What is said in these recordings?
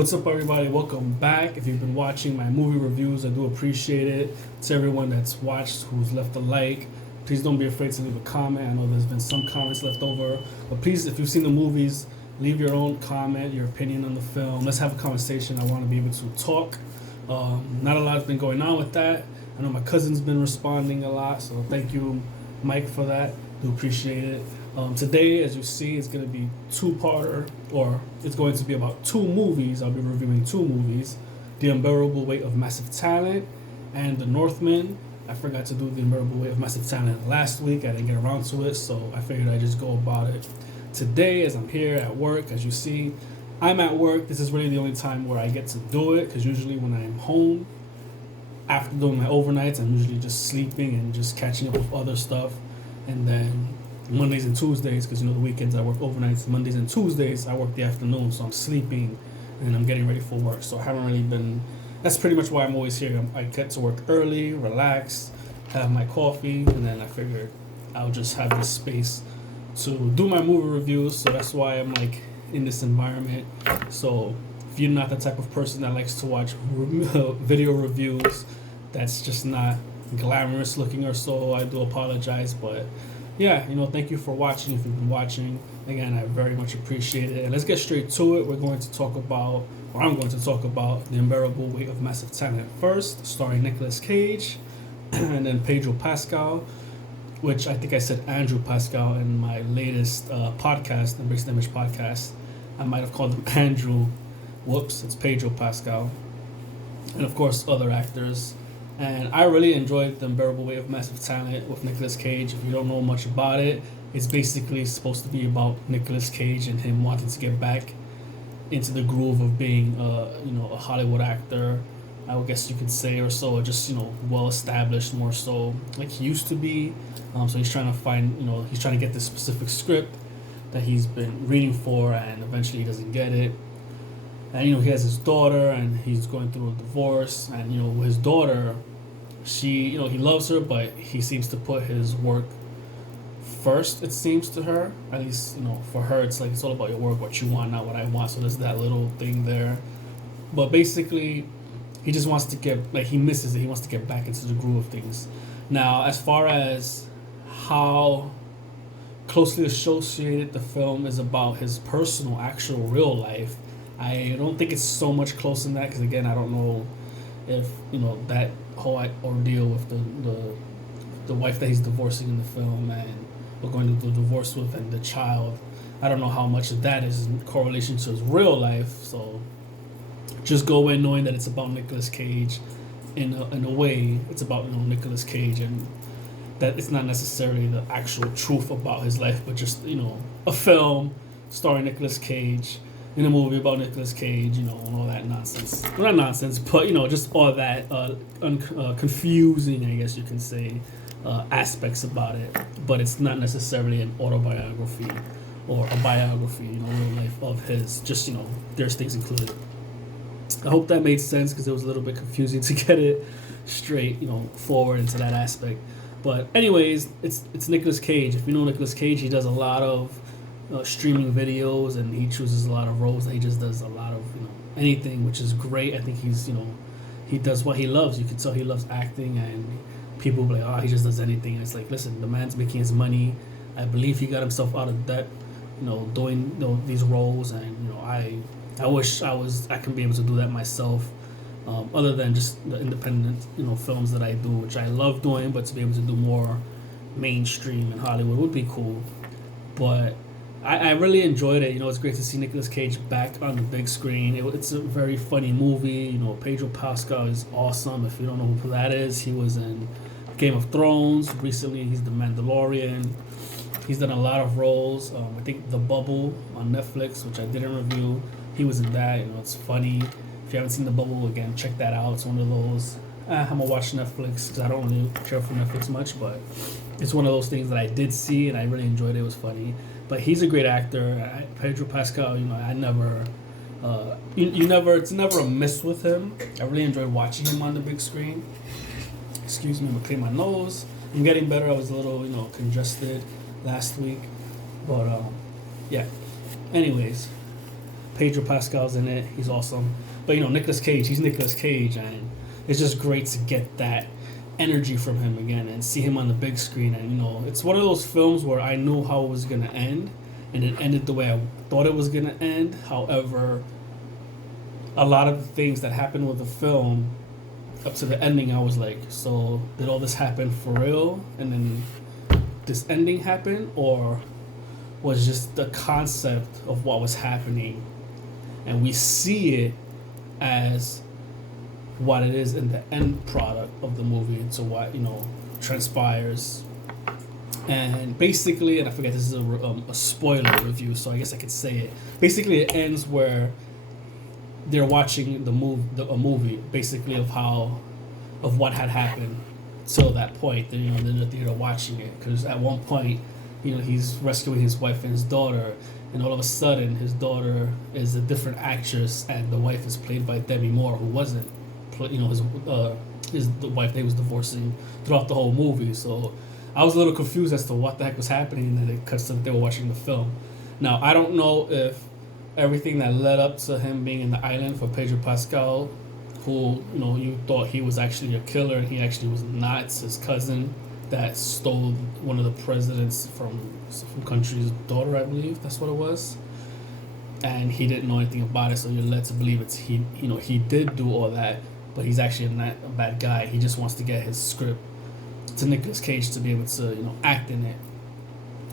What's up, everybody? Welcome back. If you've been watching my movie reviews, I do appreciate it. To everyone that's watched, who's left a like, please don't be afraid to leave a comment. I know there's been some comments left over, but please, if you've seen the movies, leave your own comment, your opinion on the film. Let's have a conversation. I want to be able to talk. Not a lot's been going on with that. I know my cousin's been responding a lot, so thank you, Mike, for that. Do appreciate it. Today, as you see, it's going to be two-parter, or it's going to be about two movies. I'll be reviewing two movies: The Unbearable Weight of Massive Talent and The Northman. I forgot to do The Unbearable Weight of Massive Talent last week. I didn't get around to it, so I figured I'd just go about it today as I'm here at work. As you see, I'm at work. This is really the only time where I get to do it, because usually when I'm home, after doing my overnights, I'm usually just sleeping and just catching up with other stuff. And then Mondays and Tuesdays, because the weekends I work overnights. Mondays and Tuesdays I work the afternoon, so I'm sleeping and I'm getting ready for work. So I haven't really been. That's pretty much why I'm always here. I get to work early, relax, have my coffee, and then I figured I'll just have this space to do my movie reviews. So that's why I'm like in this environment. So if you're not the type of person that likes to watch video reviews, that's just not glamorous looking or so, I do apologize. But yeah, thank you for watching. If you've been watching, again, I very much appreciate it. And let's get straight to it. I'm going to talk about The Unbearable Weight of Massive Talent first, starring Nicolas Cage, and then Pedro Pascal, which I think I said Andrew Pascal in my latest podcast, the Mixed Image podcast. I might have called him Andrew. Whoops, it's Pedro Pascal. And of course, other actors. And I really enjoyed The Unbearable Weight of Massive Talent with Nicolas Cage. If you don't know much about it, it's basically supposed to be about Nicolas Cage and him wanting to get back into the groove of being, a Hollywood actor, I would guess you could say, or so, or just, well established, more so like he used to be. So he's trying to find, he's trying to get this specific script that he's been reading for, and eventually he doesn't get it. And he has his daughter, and he's going through a divorce. And his daughter, she, he loves her, but he seems to put his work first. It seems to her, at least, for her, it's like it's all about your work, what you want, not what I want. So there's that little thing there. But basically, he just wants to get, like, he misses it. He wants to get back into the groove of things. Now, as far as how closely associated the film is about his personal, actual, real life, I don't think it's so much close in that, because again, I don't know if that whole ordeal with the wife that he's divorcing in the film, and we're going to do divorce with, and the child. I don't know how much of that is in correlation to his real life. So just go in knowing that it's about Nicolas Cage. In a way, it's about Nicolas Cage, and that it's not necessarily the actual truth about his life, but just a film starring Nicolas Cage, in a movie about Nicolas Cage, and all that nonsense. Well, not nonsense, but, just all that confusing, I guess you can say, aspects about it. But it's not necessarily an autobiography or a biography, real life of his. Just, there's things included. I hope that made sense, because it was a little bit confusing to get it straight, forward into that aspect. But anyways, it's Nicolas Cage. If you know Nicolas Cage, he does a lot of streaming videos, and he chooses a lot of roles. He just does a lot of anything, which is great. I think he's he does what he loves. You can tell he loves acting, and people be like, oh, he just does anything. And it's like, listen, the man's making his money. I believe he got himself out of debt, doing these roles, and I wish I can be able to do that myself. Other than just the independent films that I do, which I love doing, but to be able to do more mainstream in Hollywood would be cool. But I really enjoyed it. It's great to see Nicolas Cage back on the big screen. It's a very funny movie. Pedro Pascal is awesome. If you don't know who that is, he was in Game of Thrones. Recently, he's the Mandalorian. He's done a lot of roles. I think The Bubble on Netflix, which I didn't review, he was in that. It's funny. If you haven't seen The Bubble, again, check that out. It's one of those, I'm going to watch Netflix, because I don't really care for Netflix much, but it's one of those things that I did see, and I really enjoyed it. It was funny. But he's a great actor. Pedro Pascal, I never, it's never a miss with him. I really enjoyed watching him on the big screen. Excuse me, I'm going to clean my nose. I'm getting better. I was a little, congested last week. But, yeah. Anyways, Pedro Pascal's in it. He's awesome. But Nicolas Cage. He's Nicolas Cage, and it's just great to get that energy from him again and see him on the big screen. And it's one of those films where I knew how it was gonna end, and it ended the way I thought it was gonna end. However, a lot of the things that happened with the film up to the ending, I was like, so did all this happen for real? And then this ending happened, or was just the concept of what was happening, and we see it as what it is in the end product of the movie, and so what transpires. And basically, and I forget this is a spoiler review, so I guess I could say it. Basically, it ends where they're watching a movie, basically of what had happened till that point. They're in the theater watching it, because at one point, he's rescuing his wife and his daughter, and all of a sudden, his daughter is a different actress, and the wife is played by Demi Moore, who wasn't, the wife they was divorcing throughout the whole movie. So I was a little confused as to what the heck was happening, and then it cuts to they were watching the film. Now, I don't know if everything that led up to him being in the island for Pedro Pascal, who you thought he was actually a killer, and he actually was not. It's his cousin that stole one of the presidents from some country's daughter, I believe that's what it was, and he didn't know anything about it. So you're led to believe it's he. He did do all that, but he's actually not a bad guy. He just wants to get his script to Nicolas Cage to be able to act in it,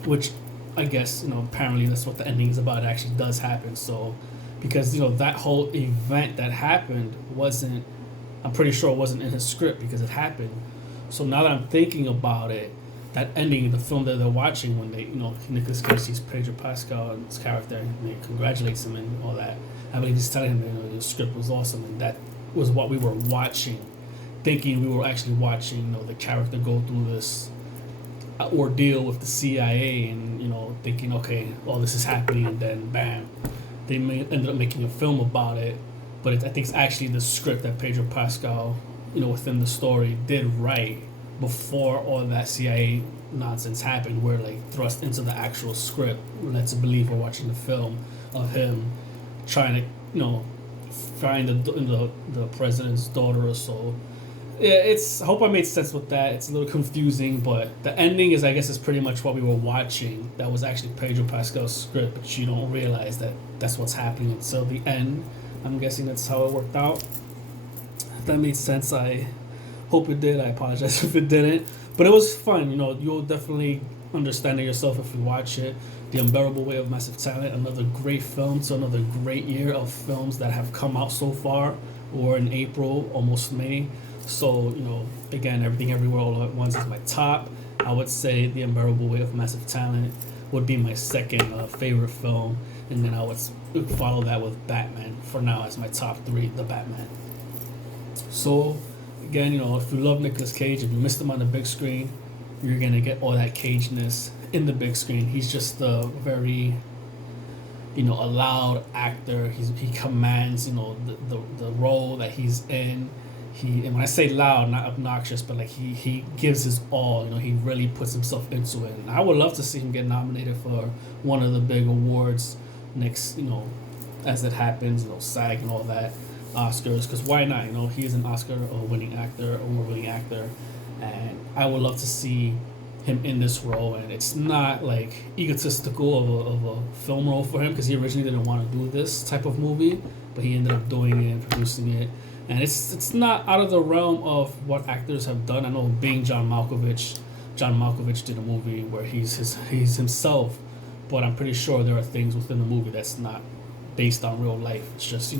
which I guess apparently that's what the ending is about. It actually does happen. So because that whole event that happened wasn't, I'm pretty sure it wasn't in his script because it happened. So now that I'm thinking about it, that ending, the film that they're watching, when they Nicolas Cage sees Pedro Pascal and his character, and he congratulates him and all that, I believe he's telling him the script was awesome, and that was what we were watching, thinking we were actually watching the character go through this ordeal with the CIA, and thinking, okay, all this is happening, and then bam, they ended up making a film about it. But I think it's actually the script that Pedro Pascal, within the story, did write before all that CIA nonsense happened. We're thrust into the actual script. Let's believe we're watching the film of him trying to find the president's daughter or so. Yeah, I hope I made sense with that. It's a little confusing, but the ending is, I guess, is pretty much what we were watching. That was actually Pedro Pascal's script, but you don't realize that that's what's happening until the end. I'm guessing that's how it worked out. If that made sense, I hope it did. I apologize if it didn't, but it was fun. You'll definitely understand it yourself if you watch it. The Unbearable Weight of Massive Talent, another great film. So another great year of films that have come out so far. We're in April, almost May. So, again, Everything Everywhere All at Once is my top. I would say The Unbearable Weight of Massive Talent would be my second favorite film. And then I would follow that with Batman for now as my top 3, The Batman. So, again, if you love Nicolas Cage, if you missed him on the big screen, you're going to get all that Cage-ness in the big screen. He's just a very, a loud actor. He commands, the role that he's in. And when I say loud, not obnoxious, but he gives his all. He really puts himself into it. And I would love to see him get nominated for one of the big awards next, as it happens, SAG and all that, Oscars. Because why not? He is an Oscar-winning actor, award-winning actor, and I would love to see him in this role. And it's not egotistical of a film role for him, because he originally didn't want to do this type of movie, but he ended up doing it and producing it. And it's not out of the realm of what actors have done. I know being John Malkovich did a movie where he's himself, but I'm pretty sure there are things within the movie that's not based on real life. It's just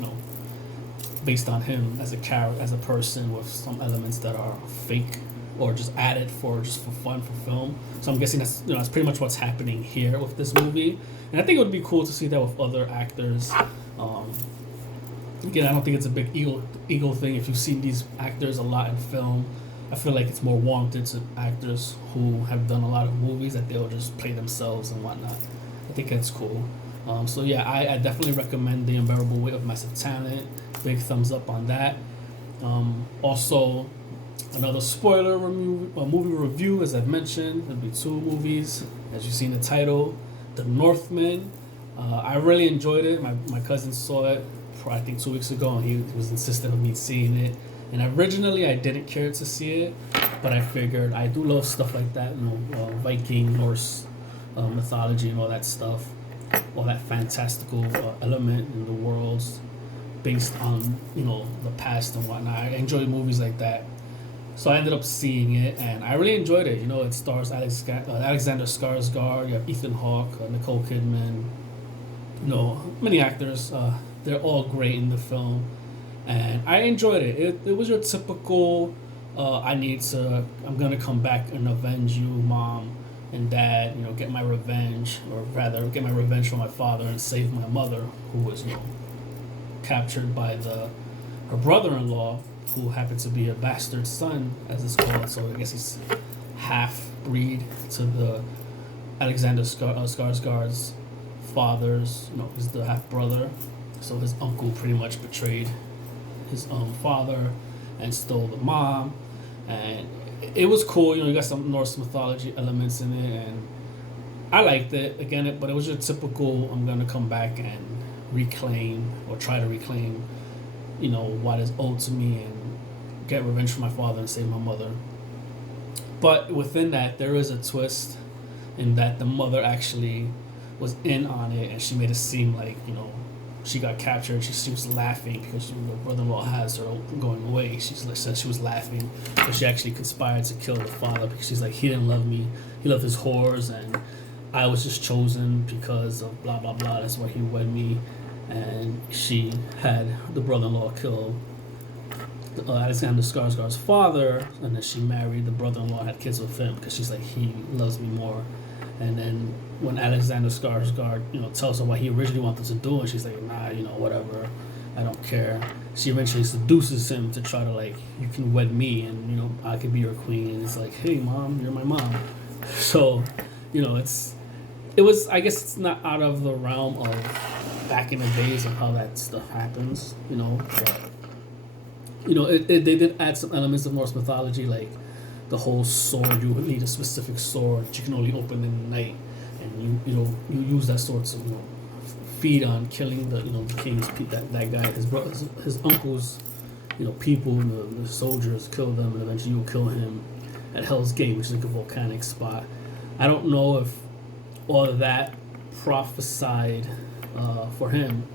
based on him as a character, as a person, with some elements that are fake or just added for fun, for film. So I'm guessing that's that's pretty much what's happening here with this movie. And I think it would be cool to see that with other actors. Again, I don't think it's a big ego thing. If you've seen these actors a lot in film, I feel like it's more warranted to actors who have done a lot of movies, that they'll just play themselves and whatnot. I think that's cool. So yeah, I definitely recommend The Unbearable Weight of Massive Talent. Big thumbs up on that. Also, another spoiler movie review, as I've mentioned. There'll be 2 movies, as you see in the title. The Northman. I really enjoyed it. My cousin saw it, I think 2 weeks ago, and he was insistent on me seeing it. And originally, I didn't care to see it, but I figured I do love stuff like that, Viking, Norse mythology, and all that stuff, all that fantastical element in the worlds based on the past and whatnot. I enjoy movies like that, so I ended up seeing it, and I really enjoyed it. It stars Alexander Skarsgård, you have Ethan Hawke, Nicole Kidman, many actors. They're all great in the film, and I enjoyed it. It was your typical, I'm gonna come back and avenge you, mom and dad. Get my revenge, or rather, get my revenge from my father and save my mother, who was captured by her brother-in-law, who happened to be a bastard son, as it's called. So I guess he's half breed to the Alexander Skarsgård's father's. He's the half brother. So his uncle pretty much betrayed his father and stole the mom, and it was cool. You got some Norse mythology elements in it, and I liked it. Again, but it was your typical, I'm gonna come back and reclaim, or try to reclaim, what is owed to me, and get revenge for my father and save my mother. But within that, there is a twist in that the mother actually was in on it, and she made it seem like she got captured. She was laughing because her brother-in-law has her going away. She said she was laughing, but she actually conspired to kill the father because she's like, he didn't love me. He loved his whores, and I was just chosen because of blah blah blah. That's why he wed me. And she had the brother-in-law kill Alexander Skarsgård's father, and then she married the brother-in-law, had kids with him because she's like, he loves me more. And then when Alexander Skarsgård, tells her what he originally wanted to do, and she's like, nah, whatever, I don't care. She eventually seduces him to try to you can wed me, and I could be your queen. And it's like, hey mom, you're my mom. So, it was. I guess it's not out of the realm of back in the days of how that stuff happens, But, they did add some elements of Norse mythology, like the whole sword. You need a specific sword that you can only open in the night, and you use that sword to feed on killing the king's that guy, his brothers, his uncles, people, the soldiers kill them, and eventually you'll kill him at Hell's Gate, which is like a volcanic spot. I don't know if all of that prophesied for him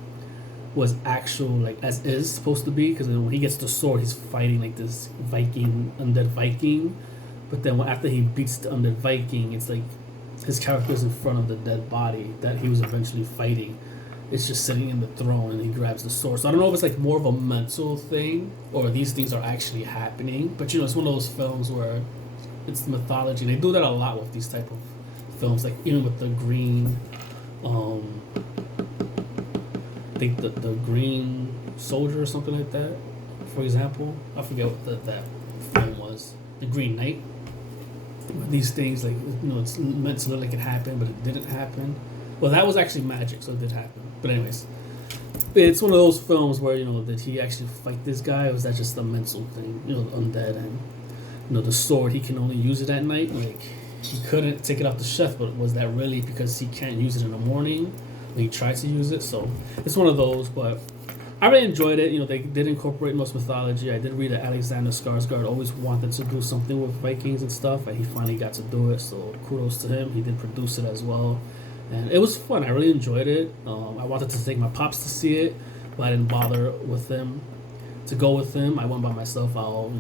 was actual as is supposed to be, because when he gets the sword, he's fighting this undead Viking, but then after he beats the undead Viking, it's like his character's in front of the dead body that he was eventually fighting. It's just sitting in the throne, and he grabs the sword. So I don't know if it's more of a mental thing, or these things are actually happening, but it's one of those films where it's mythology. They do that a lot with these type of films, even with the Green I think the Green Soldier or something like that, for example. I forget what that film was. The Green Knight. These things, it's meant to look like it happened, but it didn't happen. Well, that was actually magic, so it did happen. But anyways, it's one of those films where, did he actually fight this guy, or was that just a mental thing? Undead, and, the sword, he can only use it at night. He couldn't take it off the shelf, but was that really because he can't use it in the morning? He tried to use it, so it's one of those. But I really enjoyed it. They did incorporate Norse mythology. I did read that Alexander Skarsgård always wanted to do something with Vikings and stuff, and he finally got to do it. So kudos to him. He did produce it as well, and it was fun. I really enjoyed it. I wanted to take my pops to see it, but I didn't bother with them to go with him. I went by myself. I'll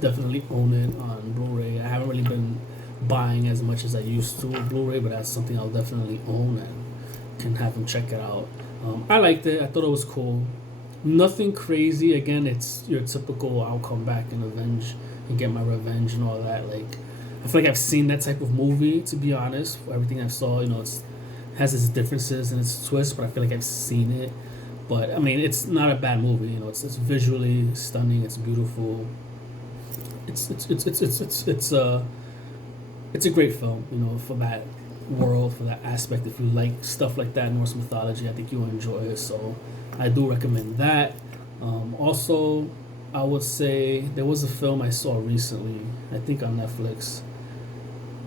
definitely own it on Blu-ray. I haven't really been buying as much as I used to with Blu-ray, but that's something I'll definitely own and can have them check it out. I liked it. I thought it was cool. Nothing crazy. Again, it's your typical I'll come back and avenge and get my revenge and all that. I feel like I've seen that type of movie, to be honest. Everything I saw, it has its differences and its twists, but I feel like I've seen it. But I mean, it's not a bad movie. It's visually stunning. It's beautiful. It's a great film. For that world, for that aspect. If you like stuff like that, Norse mythology, I think you'll enjoy it. So I do recommend that. Also, I would say there was a film I saw recently, I think on Netflix,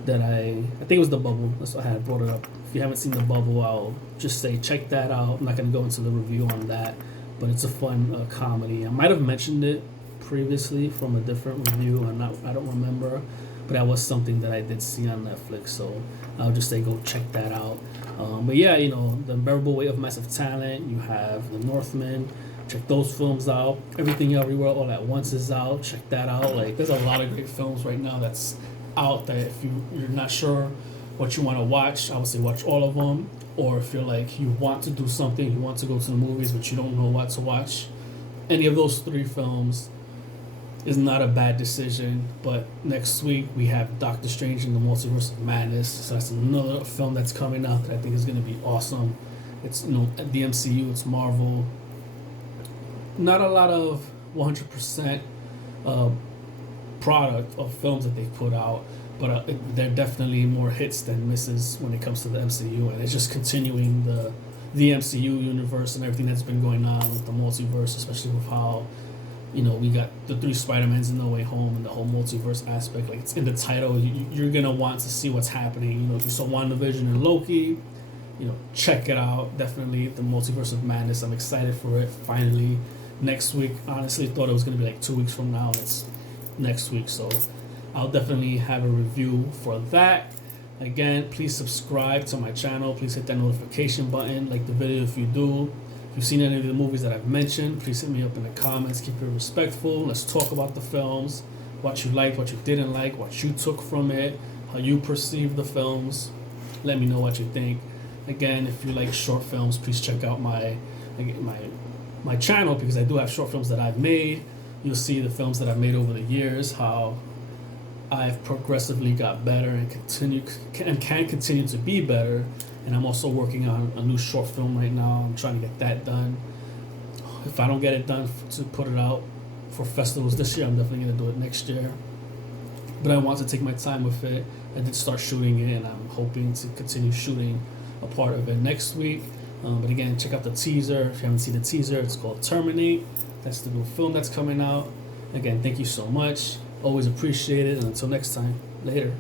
that I think it was The Bubble. That's why I had brought it up If you haven't seen The Bubble, I'll just say check that out. I'm not going to go into the review on that, but it's a fun comedy. I might have mentioned it previously from a different review, and I don't remember, but that was something that I did see on Netflix, so I'll just say go check that out. But yeah, The Unbearable Weight of Massive Talent, you have The Northman, check those films out. Everything Everywhere All at Once is out, check that out. Like, there's a lot of great films right now that's out that if you're not sure what you want to watch, I would say watch all of them. Or if you're like, you want to do something, you want to go to the movies, but you don't know what to watch, any of those 3 films is not a bad decision. But next week we have Doctor Strange in the Multiverse of Madness, so that's another film that's coming out that I think is going to be awesome. It's the MCU, it's Marvel. Not a lot of 100% product of films that they put out, but they're definitely more hits than misses when it comes to the MCU, and it's just continuing the MCU universe and everything that's been going on with the multiverse, especially with how we got the 3 Spider-Mans in No Way Home and the whole multiverse aspect. Like, it's in the title, you're gonna want to see what's happening. If you saw WandaVision and Loki, check it out. Definitely the Multiverse of Madness. I'm excited for it. Finally, next week. Honestly, thought it was gonna be like 2 weeks from now. It's next week, so I'll definitely have a review for that. Again, please subscribe to my channel. Please hit that notification button. Like the video if you do. If you've seen any of the movies that I've mentioned, please hit me up in the comments. Keep it respectful. Let's talk about the films. What you liked, what you didn't like, what you took from it, how you perceive the films. Let me know what you think. Again, if you like short films, please check out my channel, because I do have short films that I've made. You'll see the films that I've made over the years, how I've progressively got better and can continue to be better. And I'm also working on a new short film right now. I'm trying to get that done. If I don't get it done to put it out for festivals this year, I'm definitely going to do it next year. But I want to take my time with it. I did start shooting it, and I'm hoping to continue shooting a part of it next week. But again, check out the teaser. If you haven't seen the teaser, it's called Terminate. That's the new film that's coming out. Again, thank you so much. Always appreciate it. And until next time, later.